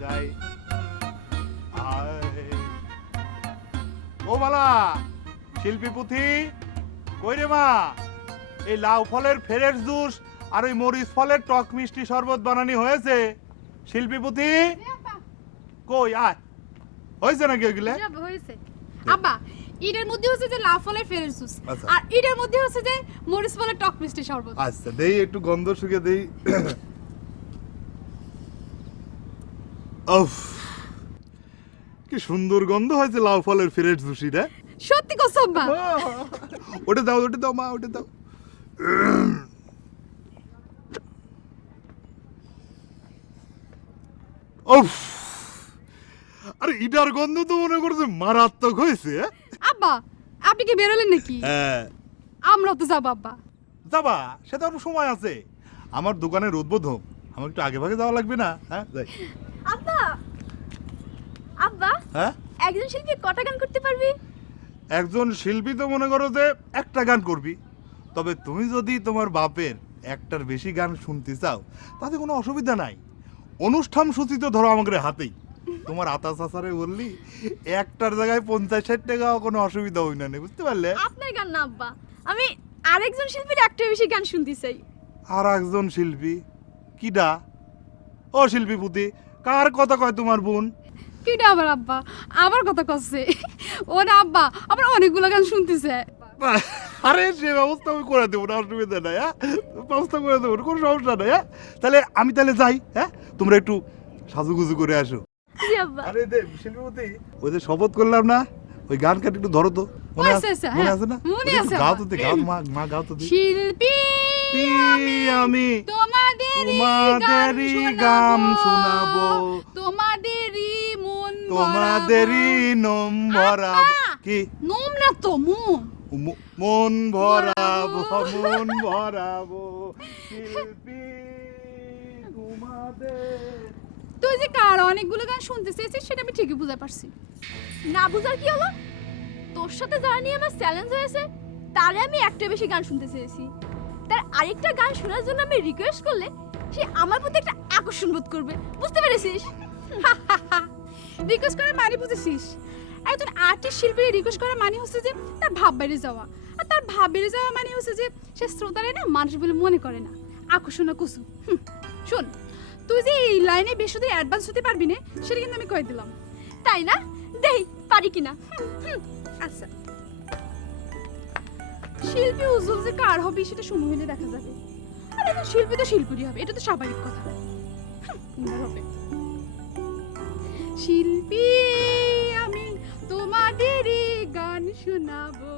যাই আয় ও বালা শিল্পী পুঁথি কই রে মা এই লাউ ফলের ফ্রেশ জুস আর ওই মরিচ ফলের টক মিষ্টি শরবত বানানি হয়েছে শিল্পী পুঁথি কই আয় হয়েছে নাকি ওগুলা হয়েছে আব্বা এটার মধ্যে হচ্ছে যে লাউ ফলের ফ্রেশ জুস আচ্ছা। আর এটার মধ্যে হচ্ছে যে মরিচ ফলের টক মিষ্টি শরবত আচ্ছা দেই একটু গন্ধ শুকে দেই উফ কি সুন্দর গন্ধ হয়েছে লাউ ফলের ফ্রেশ জুসি রে সত্যি কথা আব্বা ওটা দাও মা ওটা দাও উফ আরে ইটার গন্ধ তো মনে করছে মারাত্মক হয়েছে আব্বা আপনি কি বেরোলেন নাকি হ্যাঁ আমরা তো যাব আব্বা যাবা সেটা অল্প সময় আছে আমার দোকানের উদ্বোধন আমার একটু আগে ভাগে যাওয়া লাগবে না হ্যাঁ যাই আব্বা আব্বা হ্যাঁ একজন শিল্পী কটা গান করতে পারবি? একজন শিল্পী তো মনে করো যে একটা গান করবি তবে তুমি যদি তোমার বাপের একটার বেশি গান শুনতে চাও তাতে কোনো অসুবিধা নাই অনুষ্ঠান সূচি তো ধরো আমাদের হাতেই তোমার আতা চাচারে বললি একটার জায়গায় 50-60 টাকাও কোনো অসুবিধা হই না বুঝতে পারলে আপনার গান না আব্বা, আমি আরেকজন শিল্পীর একটা বেশি গান শুনতে চাই। আর একজন শিল্পী কিডা ও শিল্পী পুতি কার কথা কয় তোমার বোন কিটা আবার আব্বা আবার কথা কচ্ছে ওরা আব্বা আবার অনেকগুলো গান শুনতেছে আরে সে ব্যবস্থা আমি করে দেবো না অসুবিধা নাই হ্যাঁ ব্যবস্থা করে দেবো কোনো সমস্যা নাই হ্যাঁ তাহলে আমি তাহলে যাই হ্যাঁ তোমরা একটু সাজুগুজু করে আসো জি আব্বা। আরে দে শিল্পীপতি ওই যে শপথ করলাম না ওই গান কাটি একটু ধরো তো মনে আচ্ছা, আছে আচ্ছা, মনে হ্যাঁ, আছে না মনে ওটা একটু আছে গাও আমার। তো দে গাও মা গাও তো দে শিল্পী আমি তোমাদেরই গান শোনাবো তোমাদেরই মন তোমাদেরই নম ভরাবো কি নোম না তো মন মন ভরাবো মন ভরাবো শিল্পী তোমাদের তুই যে কার অনেকগুলো গান শুনতে চেয়েছিস সেটা আমি ঠিকই বুঝতে পারছি না বুঝার কি হলো? তোর সাথে যারা নিয়ে আমার চ্যালেঞ্জ হয়েছে তারে আমি একটা বেশি গান শুনতে চেয়েছি, তার আরেকটা গান শোনার জন্য আমি রিকোয়েস্ট করলে সে আমার প্রতি একটা আকর্ষণ বোধ করবে, বুঝতে পেরেছিস? রিকোয়েস্ট করার মানে বুঝেছিস একজন আর্টিস্ট শিল্পীর রিকোয়েস্ট করার মানে হচ্ছে যে তার ভাব বেড়ে যাওয়া আর তার ভাব বেড়ে যাওয়া মানে হচ্ছে যে সে শ্রোতারে না মানুষ বলে মনে করে না আকর্ষণ কুসু শোন তুই যে এই লাইনে বেশি দূর অ্যাডভান্স হতে পারবি না সেটা কিন্তু আমি কয়ে দিলাম তাই না? দেই পারি কিনা। আচ্ছা শিল্পী উজ্জ্বল যে কার হবে সেটা সময় হলে দেখা যাবে আর এখন শিল্পী তো শিল্পীরই হবে এটা তো স্বাভাবিক কথা হবে শিল্পী আমি তোমাদেরই গান শোনাবো